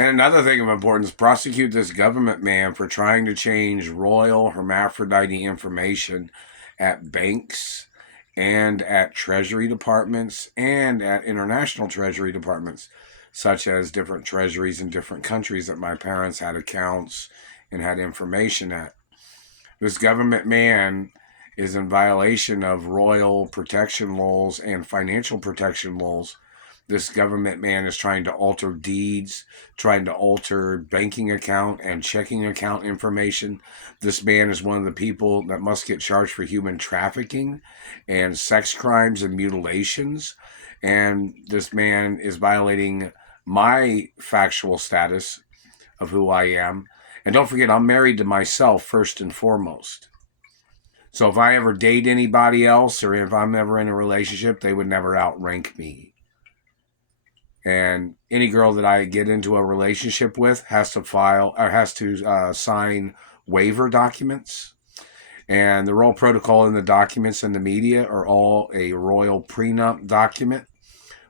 And another thing of importance, prosecute this government man for trying to change royal hermaphrodite information at banks and at treasury departments and at international treasury departments, such as different treasuries in different countries that my parents had accounts and had information at. This government man is in violation of royal protection laws and financial protection laws. This government man is trying to alter deeds, trying to alter banking account and checking account information. This man is one of the people that must get charged for human trafficking and sex crimes and mutilations. And this man is violating my factual status of who I am. And don't forget, I'm married to myself first and foremost. So if I ever date anybody else or if I'm ever in a relationship, they would never outrank me. And any girl that I get into a relationship with has to sign waiver documents. And the royal protocol in the documents in the media are all a royal prenup document,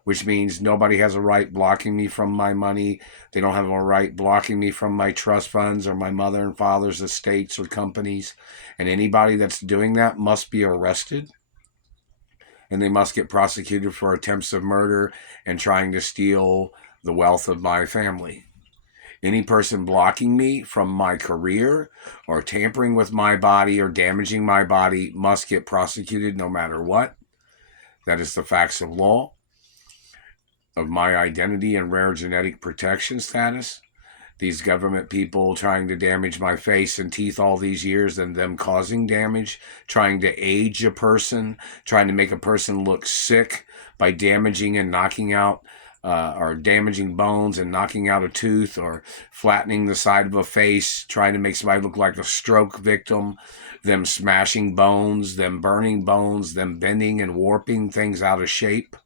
which means nobody has a right blocking me from my money. They don't have a right blocking me from my trust funds or my mother and father's estates or companies. And anybody that's doing that must be arrested. And they must get prosecuted for attempts of murder and trying to steal the wealth of my family. Any person blocking me from my career or tampering with my body or damaging my body must get prosecuted no matter what. That is the facts of law, of my identity and rare genetic protection status. These government people trying to damage my face and teeth all these years and them causing damage, trying to age a person, trying to make a person look sick by damaging and knocking out or damaging bones and knocking out a tooth or flattening the side of a face, trying to make somebody look like a stroke victim, them smashing bones, them burning bones, them bending and warping things out of shape.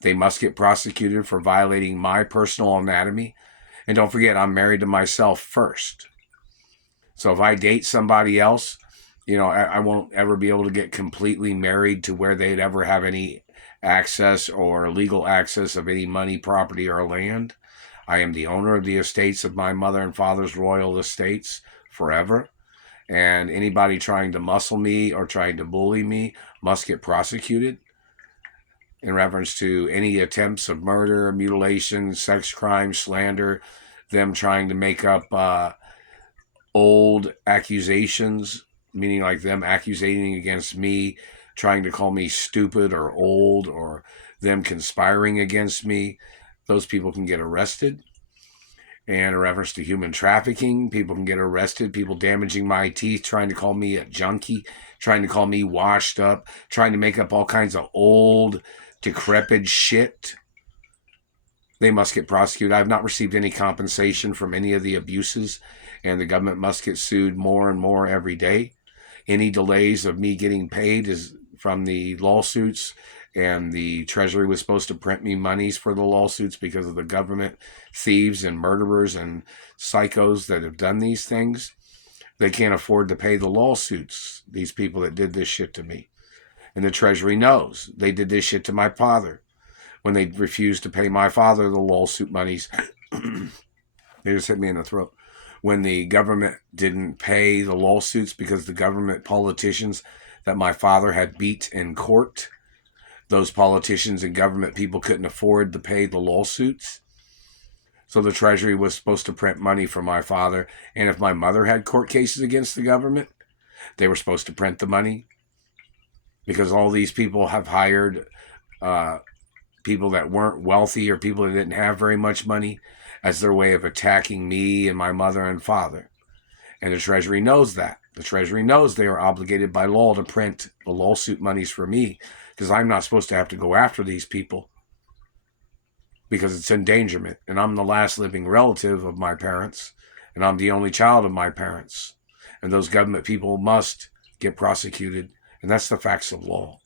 They must get prosecuted for violating my personal anatomy. And don't forget, I'm married to myself first. So if I date somebody else, I won't ever be able to get completely married to where they'd ever have any access or legal access of any money, property, or land. I am the owner of the estates of my mother and father's royal estates forever. And anybody trying to muscle me or trying to bully me must get prosecuted in reference to any attempts of murder, mutilation, sex crime, slander, them trying to make up old accusations, meaning like them accusating against me, trying to call me stupid or old, or them conspiring against me. Those people can get arrested. And in reference to human trafficking, people can get arrested. People damaging my teeth, trying to call me a junkie, trying to call me washed up, trying to make up all kinds of old, decrepit shit. They must get prosecuted. I have not received any compensation from any of the abuses, and the government must get sued more and more every day. Any delays of me getting paid is from the lawsuits, and the Treasury was supposed to print me monies for the lawsuits because of the government thieves and murderers and psychos that have done these things. They can't afford to pay the lawsuits, these people that did this shit to me. And the Treasury knows they did this shit to my father. When they refused to pay my father the lawsuit monies, they just hit me in the throat. When the government didn't pay the lawsuits because the government politicians that my father had beat in court, those politicians and government people couldn't afford to pay the lawsuits. So the Treasury was supposed to print money for my father. And if my mother had court cases against the government, they were supposed to print the money. Because all these people have hired people that weren't wealthy or people that didn't have very much money as their way of attacking me and my mother and father. And the Treasury knows that. The Treasury knows they are obligated by law to print the lawsuit monies for me, because I'm not supposed to have to go after these people because it's endangerment. And I'm the last living relative of my parents, and I'm the only child of my parents. And those government people must get prosecuted, and that's the facts of law.